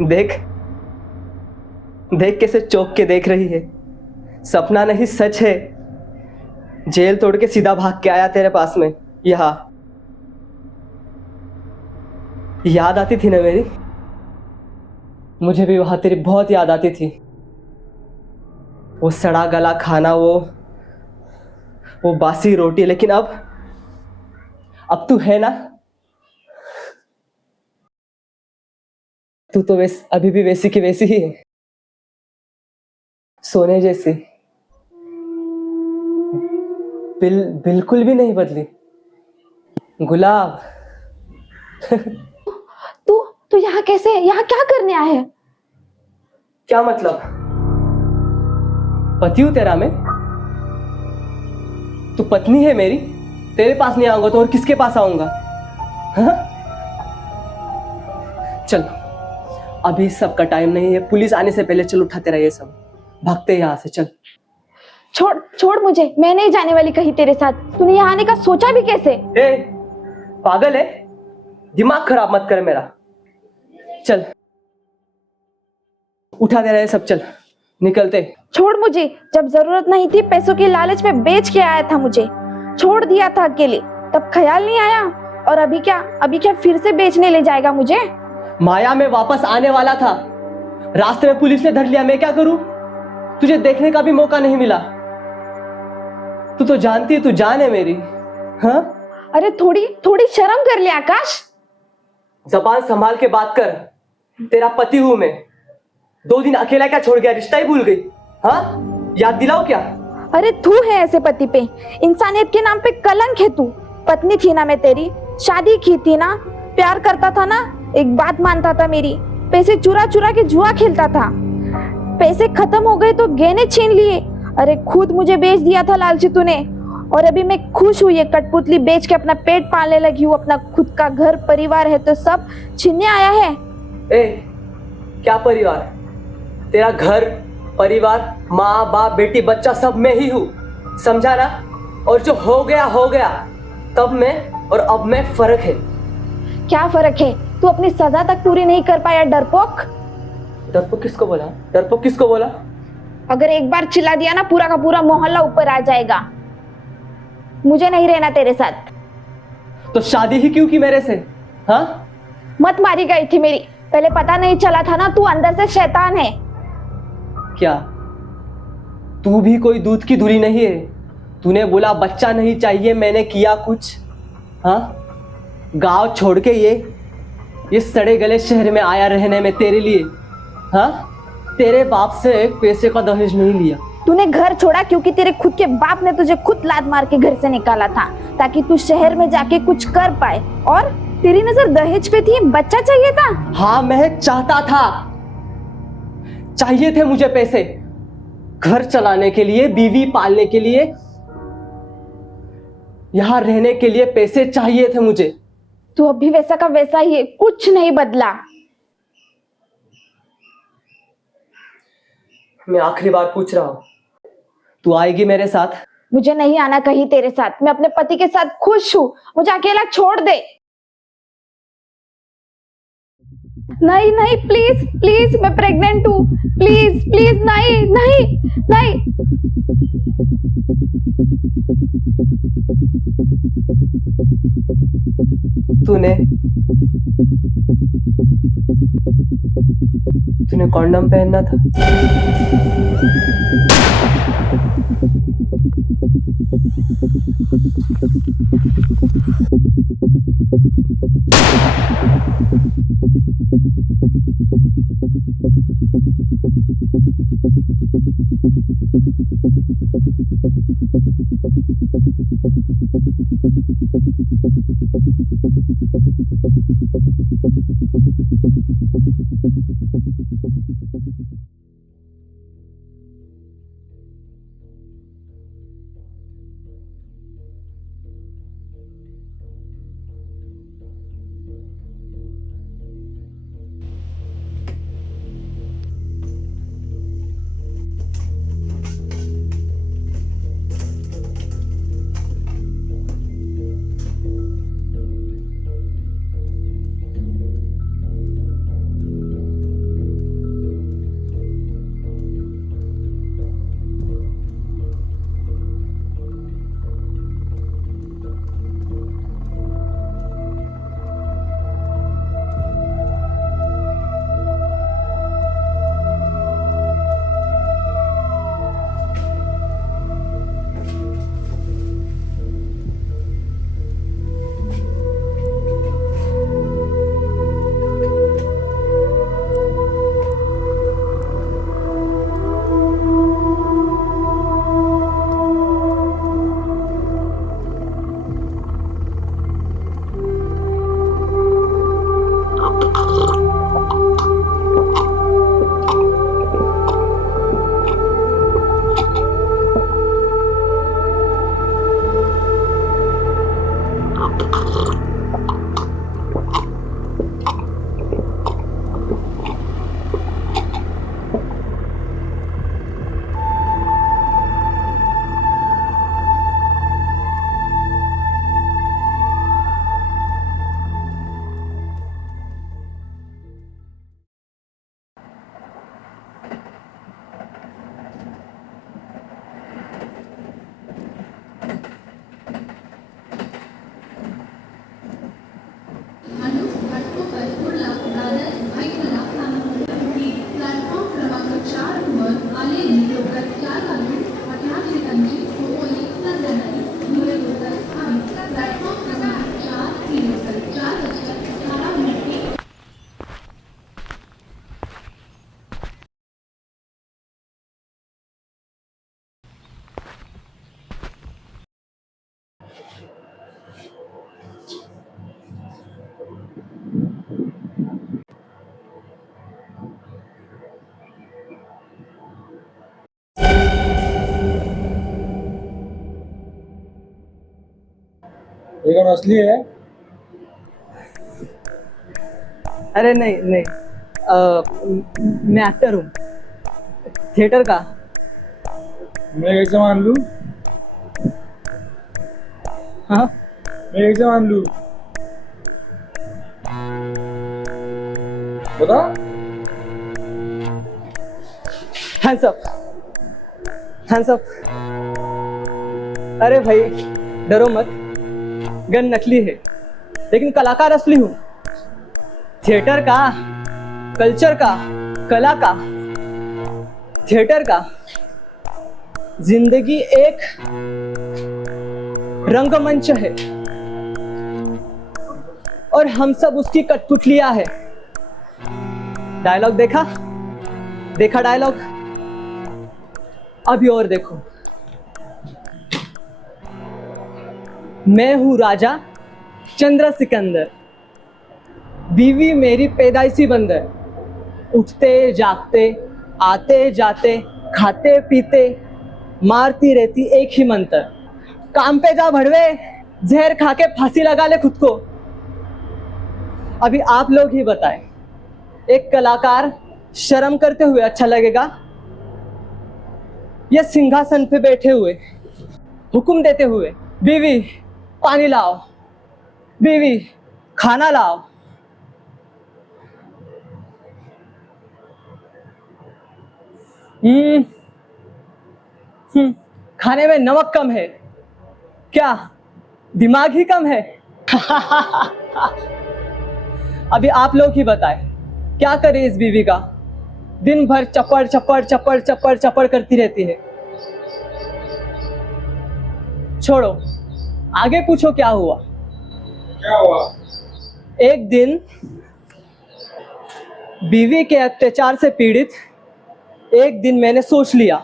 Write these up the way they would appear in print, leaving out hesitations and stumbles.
देख देख कैसे चौंक के देख रही है। सपना नहीं सच है। जेल तोड़ के सीधा भाग के आया तेरे पास में। यहाँ याद आती थी ना मेरी, मुझे भी वहां तेरी बहुत याद आती थी। वो सड़ा गला खाना, वो बासी रोटी। लेकिन अब तू है ना, तू तो अभी भी वैसी की वैसी ही है, सोने जैसी। बिल्कुल भी नहीं बदली। गुलाब। तू यहाँ कैसे, यहाँ क्या करने आया है? क्या मतलब? पति हूं तेरा मैं? तू पत्नी है मेरी। तेरे पास नहीं आऊंगा तो और किसके पास आऊंगा? हाँ? चल, अभी सबका टाइम नहीं है। पुलिस आने से पहले चल, उठा तेरा ये सब, भागते यहाँ से। चल छोड़ मुझे, मैं नहीं जाने वाली कहीं तेरे साथ। तूने यहाँ आने का सोचा भी कैसे? पागल है? दिमाग खराब मत कर मेरा। चल, उठा तेरा ये सब, चल निकलते। छोड़ मुझे, जब जरूरत नहीं थी पैसों की लालच में बेच के आया था मुझे, छोड़ दिया था अकेले, तब ख्याल नहीं आया। और अभी क्या फिर से बेचने ले जाएगा मुझे? माया, मैं वापस आने वाला था, रास्ते में पुलिस ने धर लिया। मैं क्या करूं? तुझे देखने का भी मौका नहीं मिला। तू तो जानती है, तू जान है मेरी। हाँ? अरे थोड़ी शर्म कर ले आकाश। जबान संभाल के बात कर। तेरा पति हूं मैं। 2 दिन अकेला क्या छोड़ गया? रिश्ता ही भूल गई? हाँ, याद दिलाओ क्या? अरे तू है ऐसे पति पे, इंसानियत के नाम पे कलंक है तू। पत्नी थी ना मैं तेरी, शादी की थी ना, प्यार करता था ना, एक बात मानता था मेरी, पैसे चुरा चुरा के जुआ खेलता था। पैसे खत्म हो गए तो गहने छीन लिए। अरे खुद मुझे बेच दिया था लालची तूने। और अभी मैं खुश हूँ, ये कठपुतली बेच के अपना पेट पालने लगी हूँ। अपना खुद का घर परिवार है तो सब छीनने आया है। क्या परिवार? तेरा घर परिवार, माँ बाप बेटी बच्चा सब मैं ही हूँ, समझा ना? और जो हो गया, तब मैं और अब में फर्क है। क्या फर्क है? तू अपनी सजा तक पूरी नहीं कर पाया, डरपोक। डरपोक किसको बोला? डरपोक किसको बोला? अगर एक बार चिल्ला दिया ना, पूरा का पूरा मोहल्ला ऊपर आ जाएगा। मुझे नहीं रहना तेरे साथ। तो शादी ही क्यों की मेरे से? हाँ? मत मारी गई थी मेरी, पहले पता नहीं चला था ना तू अंदर से शैतान है। क्या तू भी कोई दूध की धुली नहीं है? तूने बोला बच्चा नहीं चाहिए, मैंने किया कुछ। हाँ, गांव छोड़ के ये सड़े गले शहर में आया रहने में तेरे लिए। हाँ, तेरे बाप से एक पैसे का दहेज नहीं लिया। तूने घर छोड़ा क्योंकि तेरे खुद के बाप ने तुझे खुद लात मार के घर से निकाला था, ताकि तू शहर में जाके कुछ कर पाए। और तेरी नजर दहेज पे थी, बच्चा चाहिए था। हाँ, मैं चाहता था, चाहिए थे मुझे पैसे, घर चलाने के लिए, बीवी पालने के लिए, यहां रहने के लिए पैसे चाहिए थे मुझे। तू अब भी वैसा का वैसा ही है, कुछ नहीं बदला। मैं आखिरी बार पूछ रहा हूं, तू आएगी मेरे साथ? मुझे नहीं आना कहीं तेरे साथ। मैं अपने पति के साथ खुश हूँ, मुझे अकेला छोड़ दे। नहीं नहीं, प्लीज प्लीज, मैं प्रेग्नेंट हूँ। प्लीज प्लीज, नहीं नहीं नहीं। तूने कॉन्डम पहनना था। ये कौन असली है? अरे नहीं नहीं, मैं एक्टर हूँ, थिएटर का। मैं कैसे मान लूँ? हाँ, मैं कैसे मान लूँ? बता। Hands up, hands up. अरे भाई डरो मत, गन नकली है लेकिन कलाकार असली हूँ। थिएटर का, कल्चर का, कला का, थिएटर का। जिंदगी एक रंगमंच है, और हम सब उसकी कठपुतलियां है। डायलॉग देखा? देखा डायलॉग? अभी और देखो। मैं हूं राजा चंद्र सिकंदर, बीवी मेरी पैदाइशी बंदर। उठते जागते, आते जाते, खाते पीते, मारती रहती एक ही मंत्र, काम पे जा भड़वे, जहर खा के फांसी लगा ले खुद को। अभी आप लोग ही बताएं, एक कलाकार शर्म करते हुए अच्छा लगेगा या सिंहासन पे बैठे हुए हुक्म देते हुए, बीवी पानी लाओ, बीवी खाना लाओ। हम्म खाने में नमक कम है क्या? दिमाग ही कम है? अभी आप लोग ही बताएं, क्या करे इस बीवी का? दिन भर चपड़ चपड़ चपड़ चपड़ चपड़ करती रहती है। छोड़ो, आगे पूछो क्या हुआ। क्या हुआ? एक दिन बीवी के अत्याचार से पीड़ित एक दिन मैंने सोच लिया,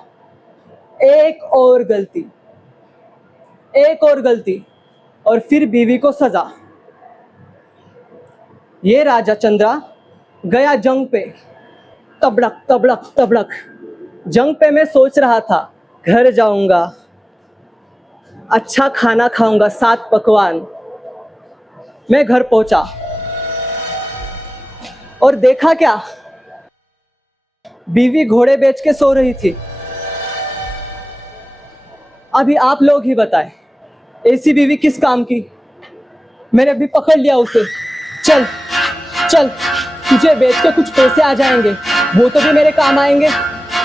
एक और गलती, एक और गलती, और फिर बीवी को सजा। ये राजा चंद्रा गया जंग पे, तबड़क तबड़क तबड़क। जंग पे मैं सोच रहा था घर जाऊंगा, अच्छा खाना खाऊंगा, 7 पकवान। मैं घर पहुंचा और देखा क्या, बीवी घोड़े बेच के सो रही थी। अभी आप लोग ही बताएं, ऐसी बीवी किस काम की? मैंने अभी पकड़ लिया उसे। चल चल, तुझे बेच के कुछ पैसे आ जाएंगे, वो तो भी मेरे काम आएंगे।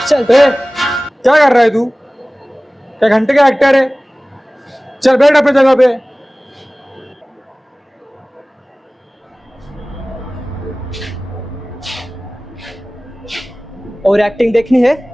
चल। क्या कर रहा है तू? क्या घंटे का एक्टर है? चल बैठ अपनी जगह पे। और एक्टिंग देखनी है?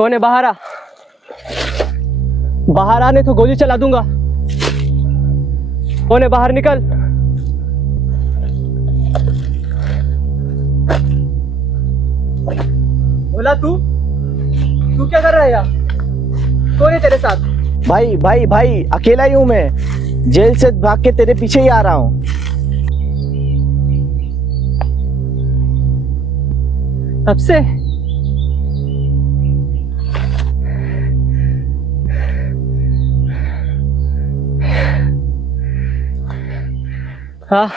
कौन है? बाहर आ, बाहर आने तो गोली चला दूंगा। कौन है? बाहर निकल। बोला तू क्या कर रहा है यहाँ? कौन है तेरे साथ? भाई भाई भाई, अकेला ही हूँ मैं। जेल से भाग के तेरे पीछे ही आ रहा हूँ। तब से? हाँ,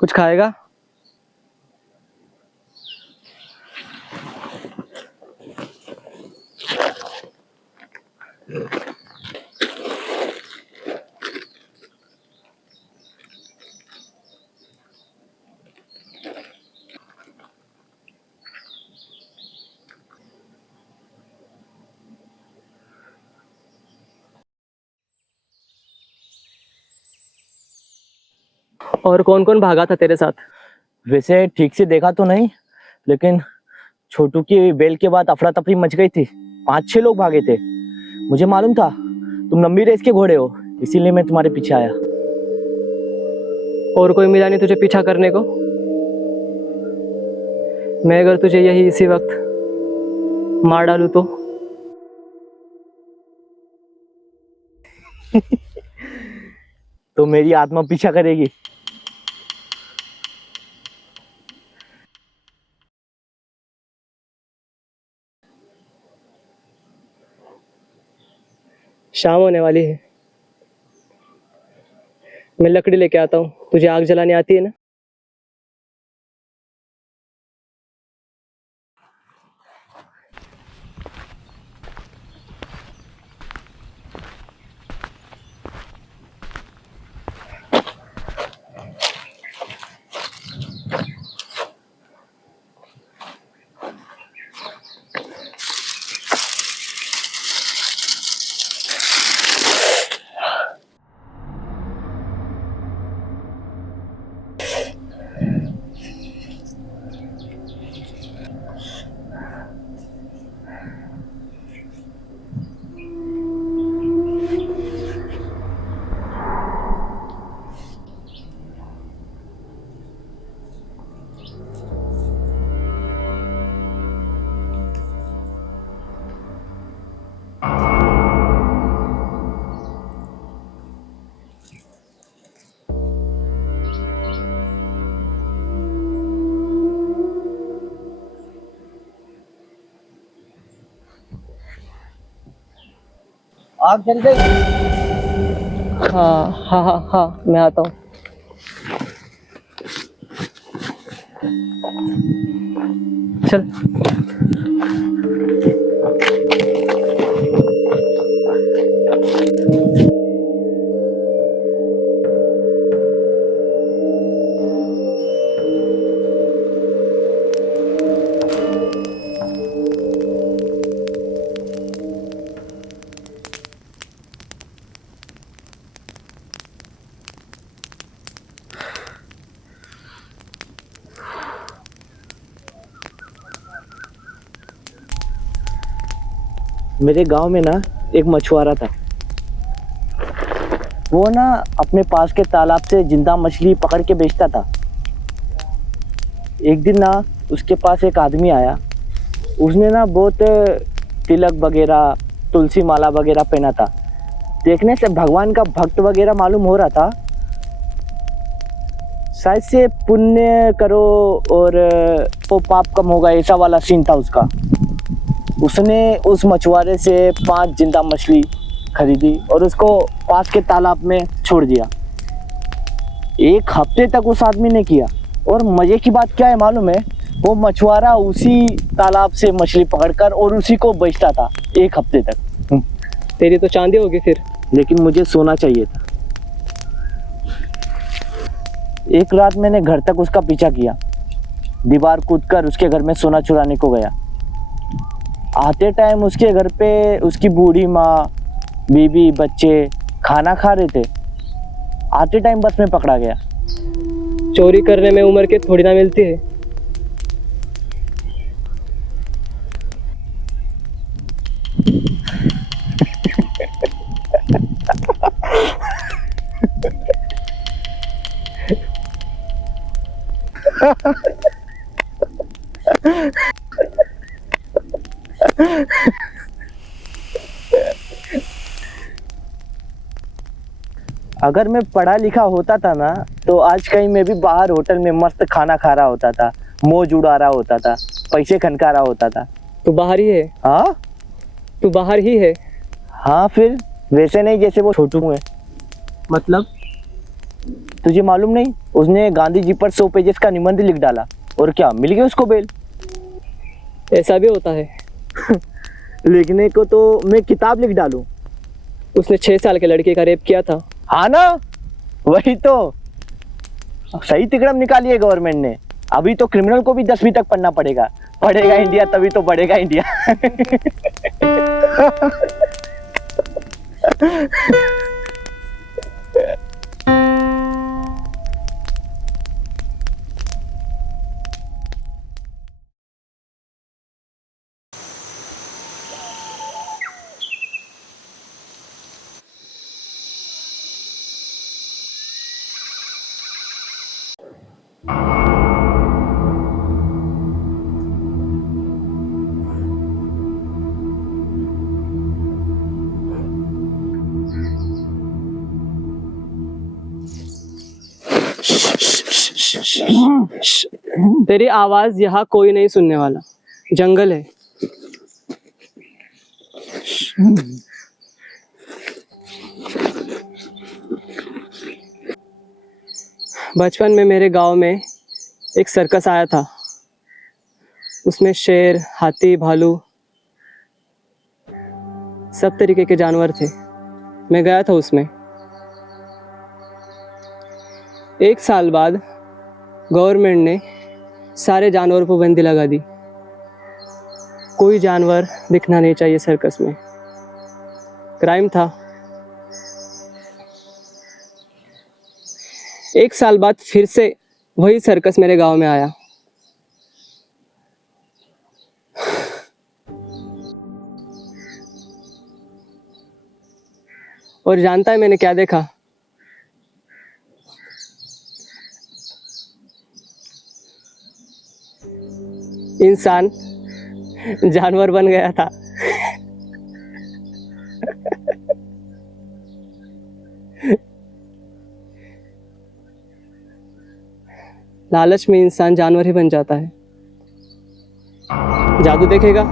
कुछ खाएगा? और कौन कौन भागा था तेरे साथ? वैसे ठीक से देखा तो नहीं, लेकिन छोटू की बेल के बाद अफरा तफरी मच गई थी। 5-6 लोग भागे थे। मुझे मालूम था तुम लंबी रेस के घोड़े हो, इसीलिए मैं तुम्हारे पीछे आया। और कोई मिला नहीं तुझे पीछा करने को? मैं अगर तुझे यही इसी वक्त मार डालूं तो? तो मेरी आत्मा पीछा करेगी। शाम होने वाली है, मैं लकड़ी लेके आता हूँ। तुझे आग जलाने आती है ना? आग जल गई। हाँ हाँ हाँ हाँ, मैं आता हूँ। चल। मेरे गांव में ना एक मछुआरा था। वो ना अपने पास के तालाब से जिंदा मछली पकड़ के बेचता था। एक दिन ना उसके पास एक आदमी आया। उसने ना बहुत तिलक वगैरह, तुलसी माला वगैरह पहना था। देखने से भगवान का भक्त वगैरह मालूम हो रहा था। शायद से पुण्य करो और वो पाप कम होगा, ऐसा वाला सीन था उसका। उसने उस मछुआरे से 5 जिंदा मछली खरीदी और उसको पास के तालाब में छोड़ दिया। 1 हफ्ते तक उस आदमी ने किया। और मजे की बात क्या है मालूम है? वो मछुआरा उसी तालाब से मछली पकड़कर और उसी को बेचता था 1 हफ्ते तक। तेरी तो चांदी होगी फिर। लेकिन मुझे सोना चाहिए था। एक रात मैंने घर तक उसका पीछा किया, दीवार कूदकर उसके घर में सोना चुराने को गया। आते टाइम उसके घर पे उसकी बूढ़ी माँ, बीबी, बच्चे खाना खा रहे थे। आते टाइम बस में पकड़ा गया। चोरी करने में उम्र की थोड़ी ना मिलती है। अगर मैं पढ़ा लिखा होता था ना, तो आज कहीं मैं भी बाहर होटल में मस्त खाना खा रहा होता था, मौज उड़ा रहा होता था, पैसे खनका रहा होता था। तू बाहर ही है। हाँ तू बाहर ही है। हाँ, फिर वैसे नहीं जैसे वो छोटू है। मतलब? तुझे मालूम नहीं, उसने गांधी जी पर 100 पेजेस का निबंध लिख डाला और क्या मिल गया उसको बेल। ऐसा भी होता है? लिखने को तो मैं किताब लिख डालूं। उसने 6 साल के लड़के का रेप किया था। हाँ ना, वही तो। सही तिकड़म निकाली है गवर्नमेंट ने। अभी तो क्रिमिनल को भी 10वीं तक पढ़ना पड़ेगा। पढ़ेगा इंडिया तभी तो बढ़ेगा इंडिया। तेरी आवाज यहाँ कोई नहीं सुनने वाला। जंगल है। बचपन में मेरे गांव में एक सर्कस आया था। उसमें शेर, हाथी, भालू, सब तरीके के जानवर थे। मैं गया था उसमें। 1 साल बाद गवर्नमेंट ने सारे जानवरों पर बंदी लगा दी। कोई जानवर दिखना नहीं चाहिए सर्कस में। क्राइम था। 1 साल बाद फिर से वही सर्कस मेरे गांव में आया। और जानता है मैंने क्या देखा? इंसान जानवर बन गया था। लालच में इंसान जानवर ही बन जाता है। जादू देखेगा?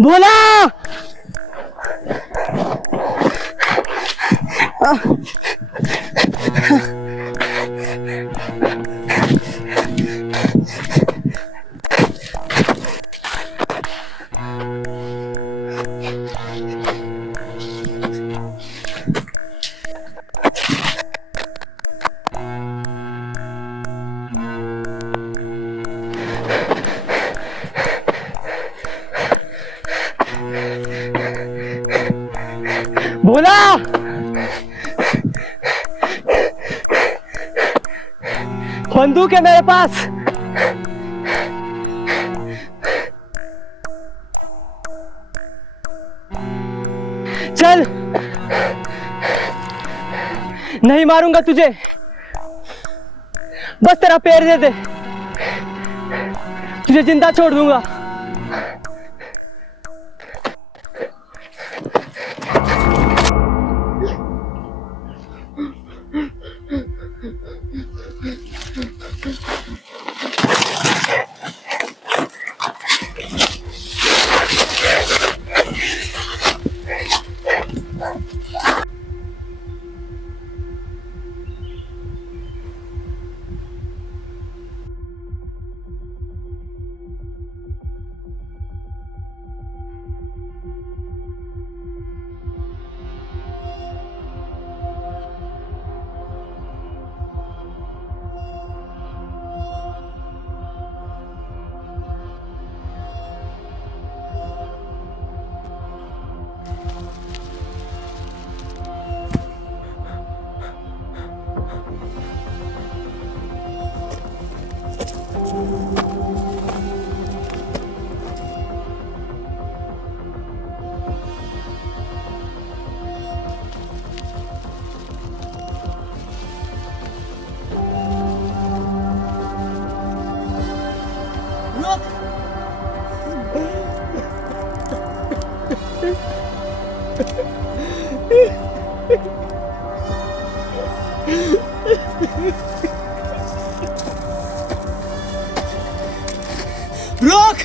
बोला। बोला। बंदूक है मेरे पास। चल, नहीं मारूंगा तुझे, बस तेरा पैर दे दे, तुझे जिंदा छोड़ दूंगा। रुक।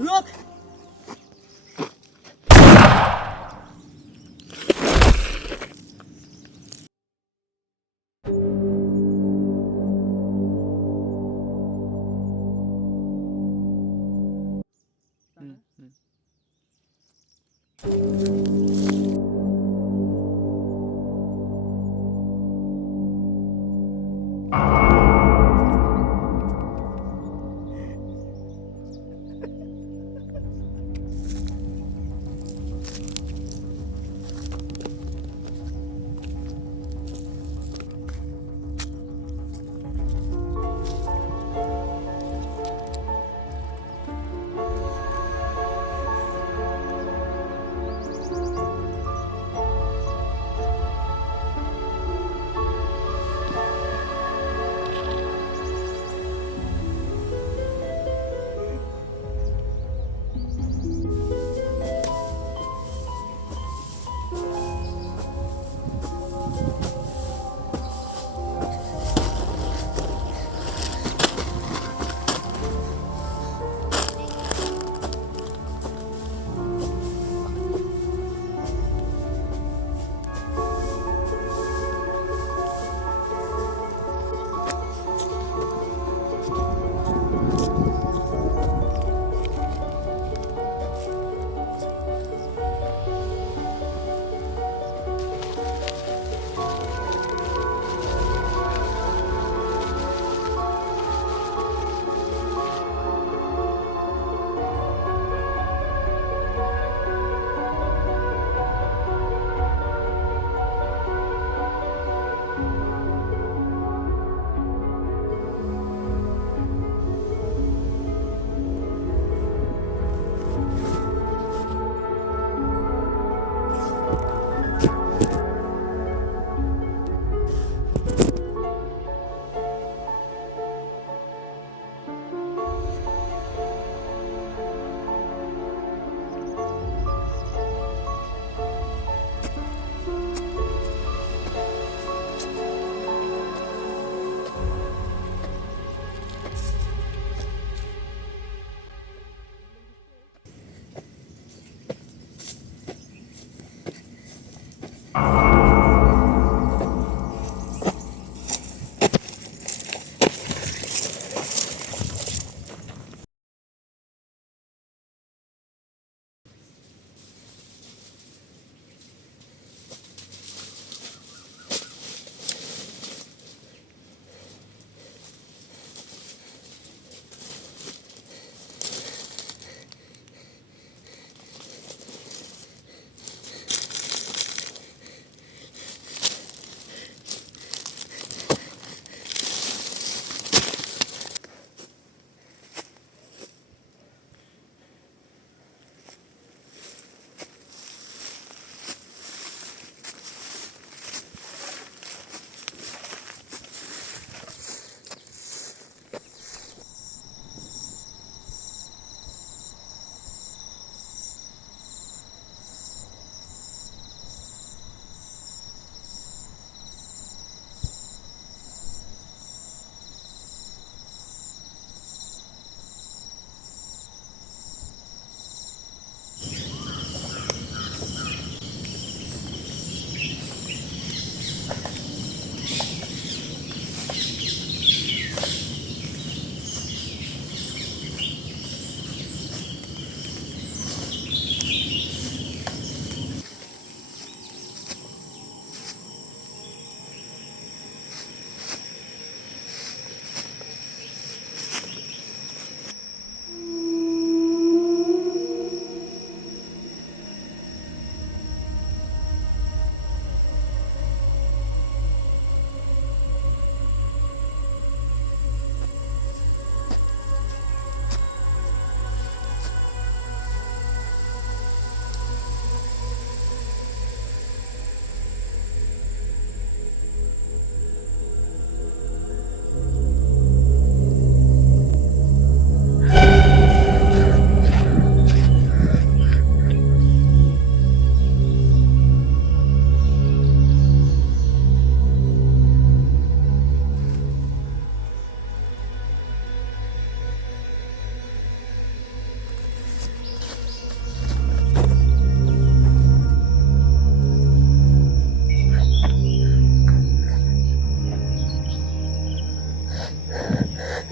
रुक।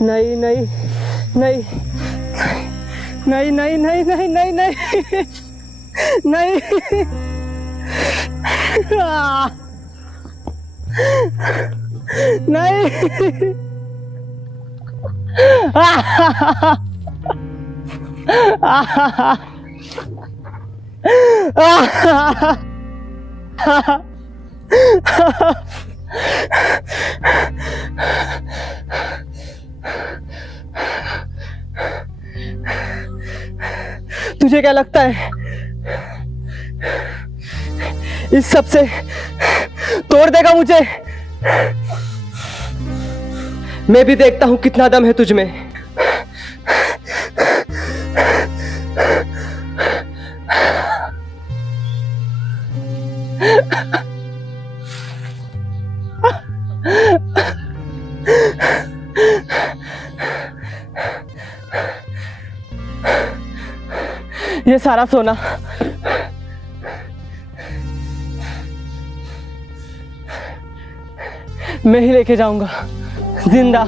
नहीं नहीं नहीं नहीं नहीं नहीं नहीं नहीं नहीं नहीं आ, नहीं तुझे क्या लगता है इस सब से तोड़ देगा मुझे? मैं भी देखता हूं कितना दम है तुझ में। ये सारा सोना मैं ही लेके जाऊंगा जिंदा।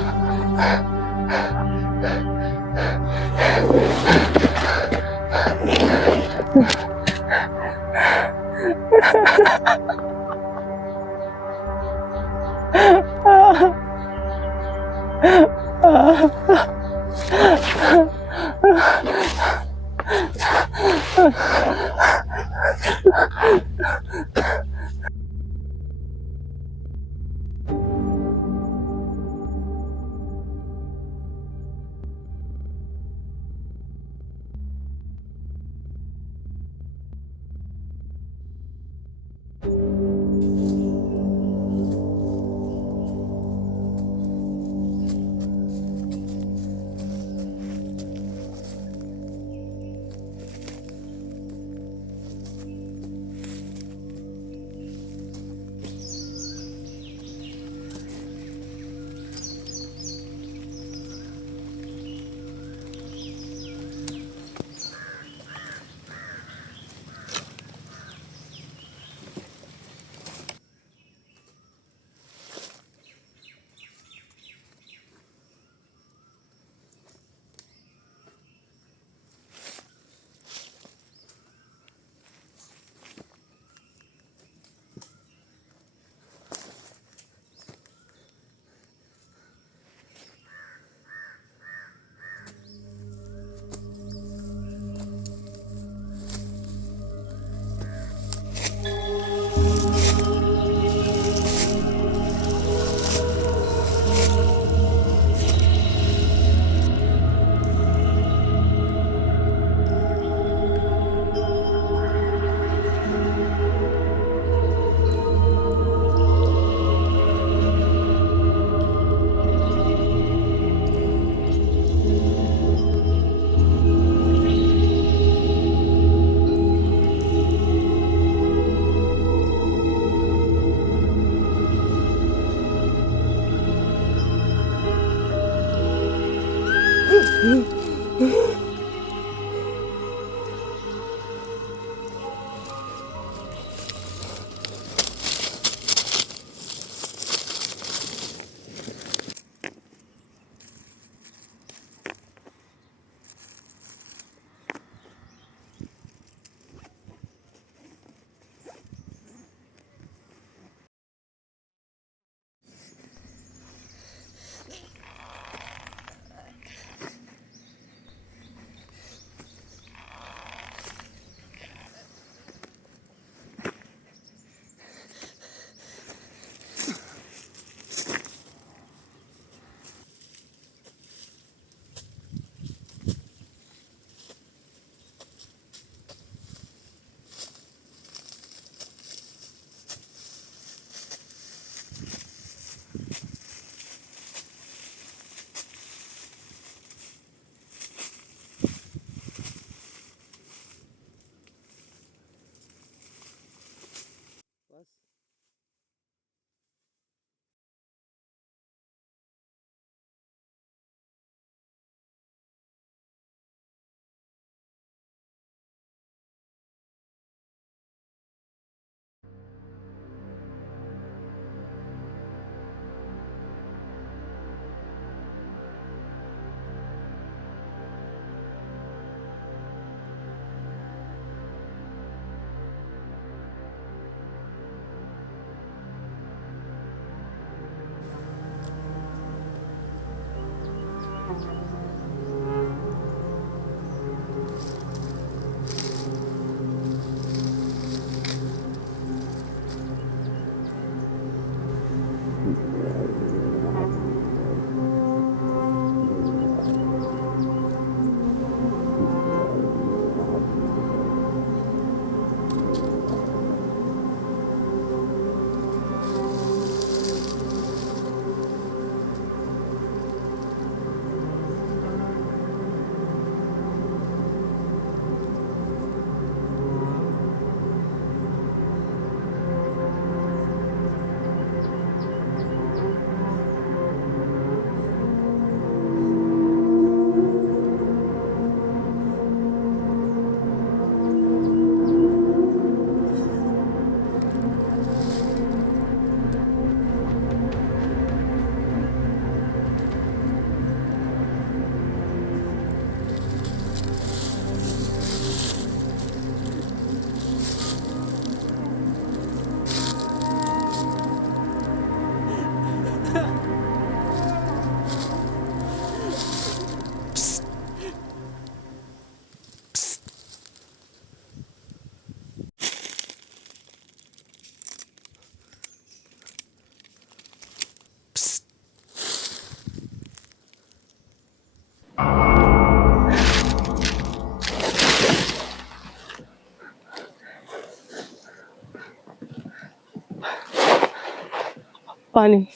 पानी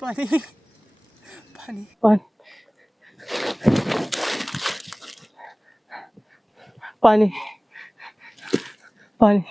पानी पानी पानी पानी पानी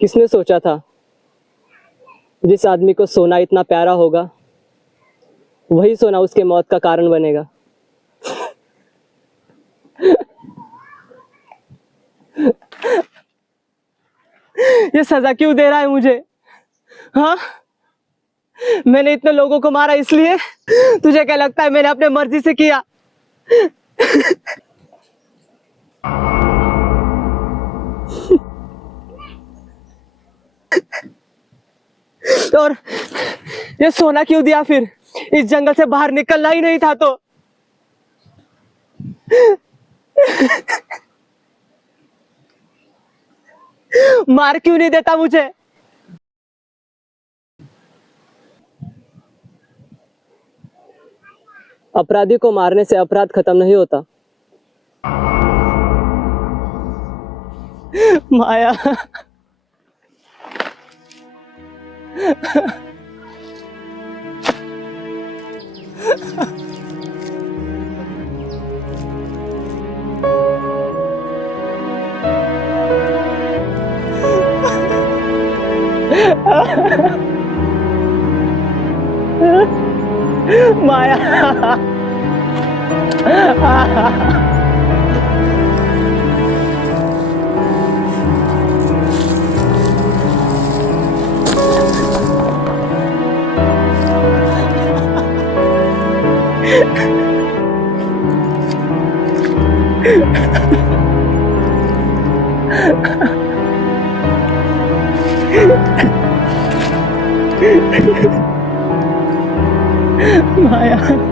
किसने सोचा था जिस आदमी को सोना इतना प्यारा होगा वही सोना उसके मौत का कारण बनेगा। ये सजा क्यों दे रहा है मुझे? हाँ, मैंने इतने लोगों को मारा इसलिए? तुझे क्या लगता है मैंने अपने मर्जी से किया? और ये सोना क्यों दिया फिर? इस जंगल से बाहर निकलना ही नहीं था तो? मार क्यों नहीं देता मुझे? अपराधी को मारने से अपराध खत्म नहीं होता। माया, माया, माया, माया।